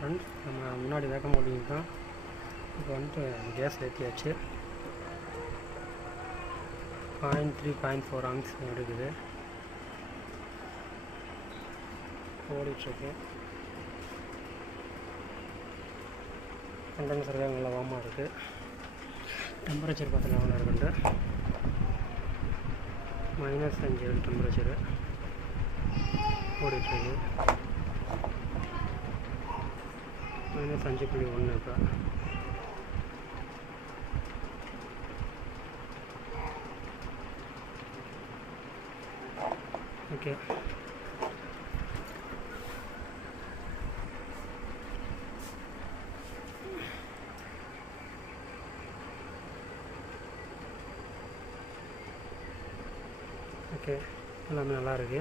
Friends, நம்ம முன்னாடி vacuum போட்டிருக்கோம். இப்போ வந்துட்டு கேஸ் ஏற்றியாச்சு. 0.3 0.4 ஆங்ஸ் எடுக்குது, ஓடிட்டுருக்கு. கண்டென்சர் வேக நல்லா வார்மாக இருக்குது. டெம்பரேச்சர் பார்த்து லெவலில் இருக்குன்ட்டு -5 டெம்பரேச்சரு ஓடிட்டுருக்கு. -5.1 இப்போ. ஓகே, ஓகே, எல்லாமே நல்லா இருக்குது.